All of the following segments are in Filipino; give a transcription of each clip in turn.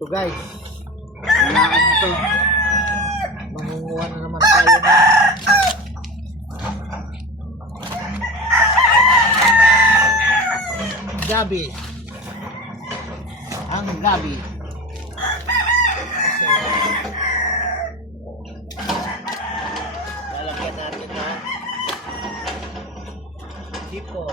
Ito guys, walaan na to. Mangunguha na naman tayo na gabi. Ang gabi. Lalagyan natin na tipo.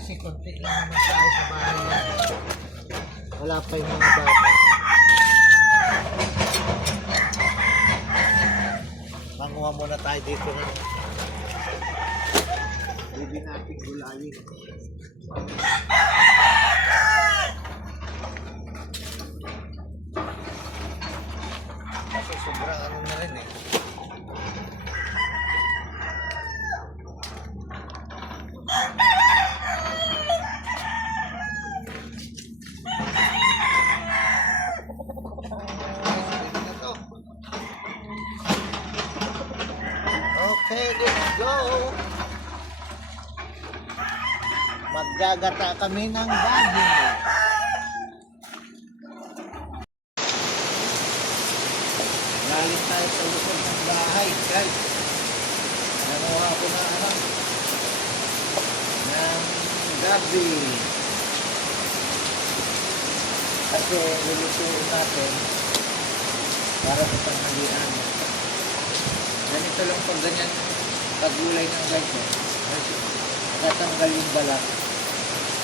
Kasi konti lang naman tayo sa bahay na. Wala pa yung mga bata. Manguha muna tayo dito na bibi natin gulayin. Kasi sobrang ano na rin eh. Okay, let's go! Maggagata kami ng gabi. Galing tayo sa loob ng bahay, guys. Nakuha ko na ng gabi. Kasi lulutuin natin para sa tanghalian. Ganito lang pag ganyan paggulay ng guys eh. Tatanggal yung balat.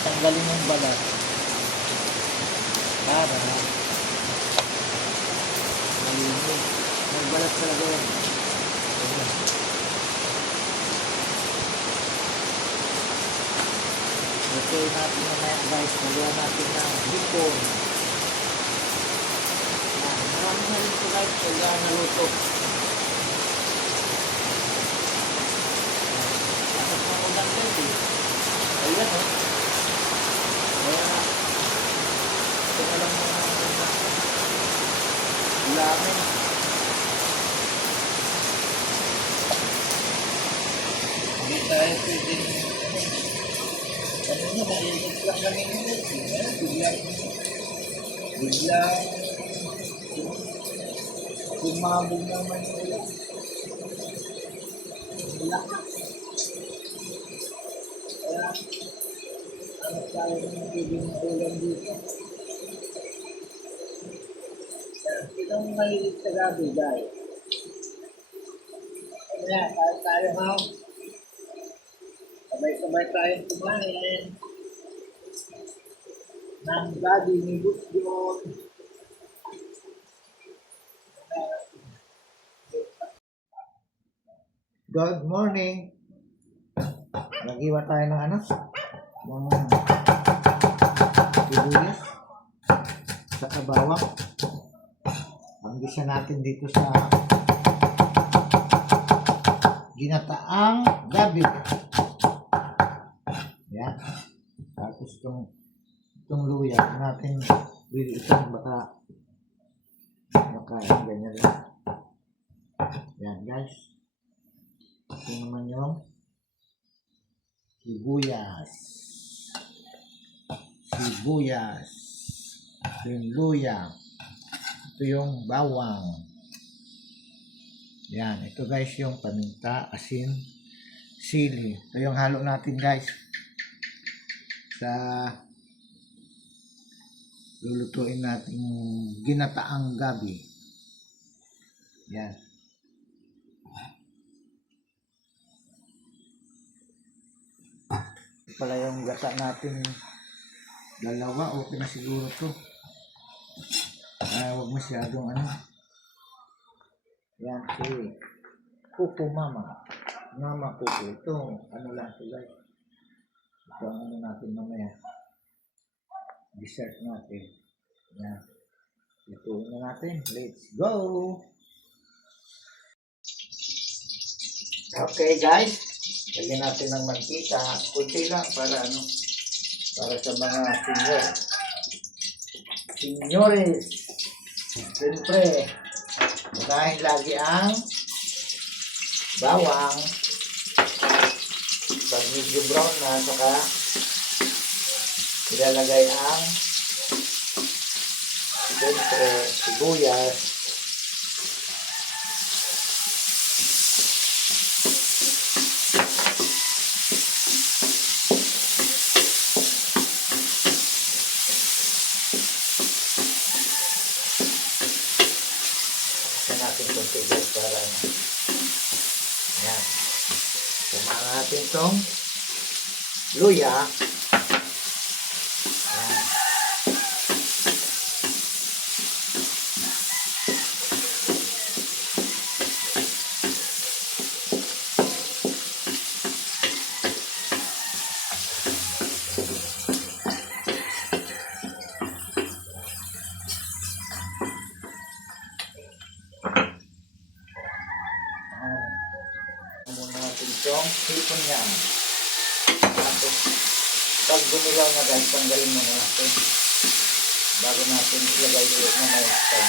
Tanggalin yung balat. Para malinis. May balat talaga yan. Lutuin natin mamaya guys. Maluwa natin ng hipon. Marami na rin ito guys. Kailangan naluto. Ayan o. Kaya ito na lang mga ulamin. Hindi tayo pwedeng ano na, mailit lang kami nito. Biglang kumabog naman yung ulan. Lakas. Kaya ano tayo ng nagiging ulan dito. Itong mahilig sa gabi, guys. Kaya, tayo ha. Sabay-sabay tayong kumain. Ng gabi ni Busyon. Good morning. Nag-iwa tayo ng ano? Ng sibuyas. Saka bawang. Ang gisa natin dito sa ginataang gabi. Yan. Tapos itong luya natin itong baka ganyan lang. Yan guys. Ito naman yung sibuyas. Ito yung luya. Ito yung bawang. Yan. Ito guys yung paminta, asin, sili. Ito yung halo natin guys. Sa lulutuin natin ginataang gabi. Yan. Pala yung gata natin dalawa, okay na siguro to. Huwag masyadong ano. Yan, si Kuko Mama Kuko. Ito, ano lang ito guys. Ito ang ano natin mamaya. Dessert natin. Yan. Ito na natin. Let's go! Okay guys. Lagyan natin ng mantika. Kunti lang para ano. Para sa mga Senyores. Siyempre, unahin lagi ang bawang. Pag medyo brown na, saka ilalagay ang siyempre sibuyas. Kasi natin itong sibuyas para ano. Yan. Samahan natin itong luya. Yan. Muna natin itong hipon yan. Tapos, pag gumilaw na guys, tanggalin muna natin. Bago natin ilagay ulit na may tag.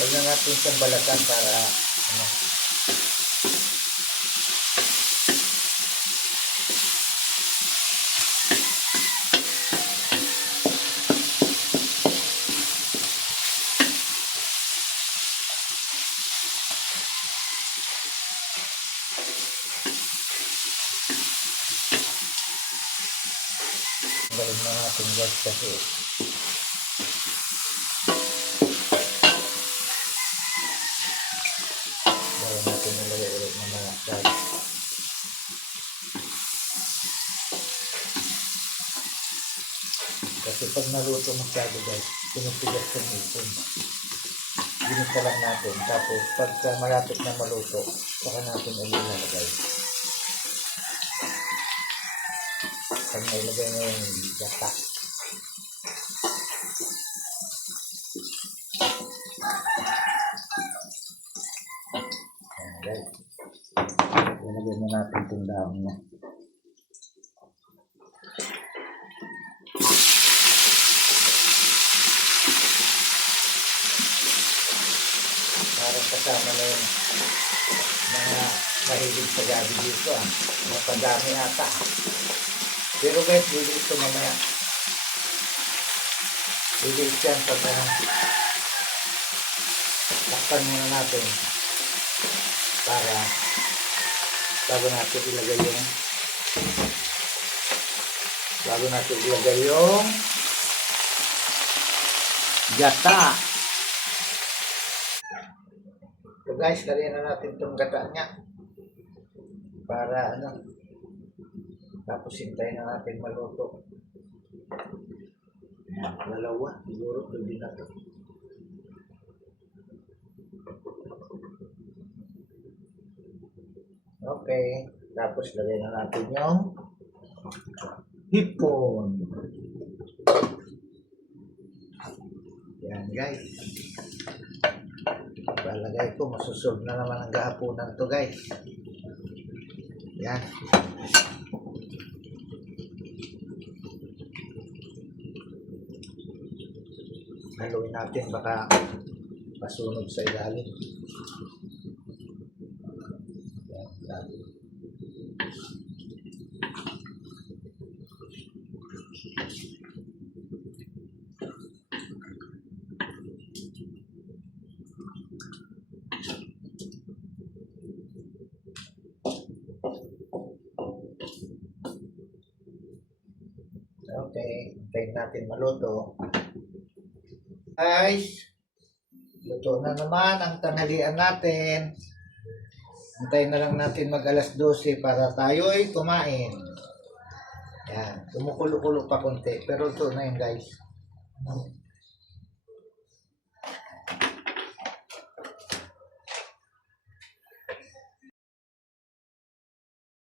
Lagyan natin sa balatan para ano. Tanggalin na natin guys kasi bago natin ilagay ulit na mga tag. Kasi pag naluto masyado guys, pinupigas yung ipon. Ginisa lang natin. Tapos pagka malapit na maluto, saka natin ilalagay. Pag nailagay na yung gata. Ayan guys. Ilagay mo natin itong dahon niya. Parang kasama na yung mga mahilig sa gabi dito ah. Mapadami ata. Pero guys, lilis ito mamaya. Lilis yan pag takpan muna natin para bago natin ilagay yung gata. So guys, lagyan na natin itong gata niya para ano, tapos hintayin na natin maluto. Ayan, dalawa, siguro pwede na ito. Okay, tapos lagyan na natin yung hipon. Yan guys. Palagay ko, masusolve na naman ang gahaponan to guys. Yan. Haluin natin, baka masunog sa ilalim. Yan. Okay, hintayin natin maluto. Guys, luto na naman ang tanghalian natin. Hintayin na lang natin mag alas 12 para tayo'y kumain. Yan, kumukulo-kulo pa konti. Pero ito na yun guys.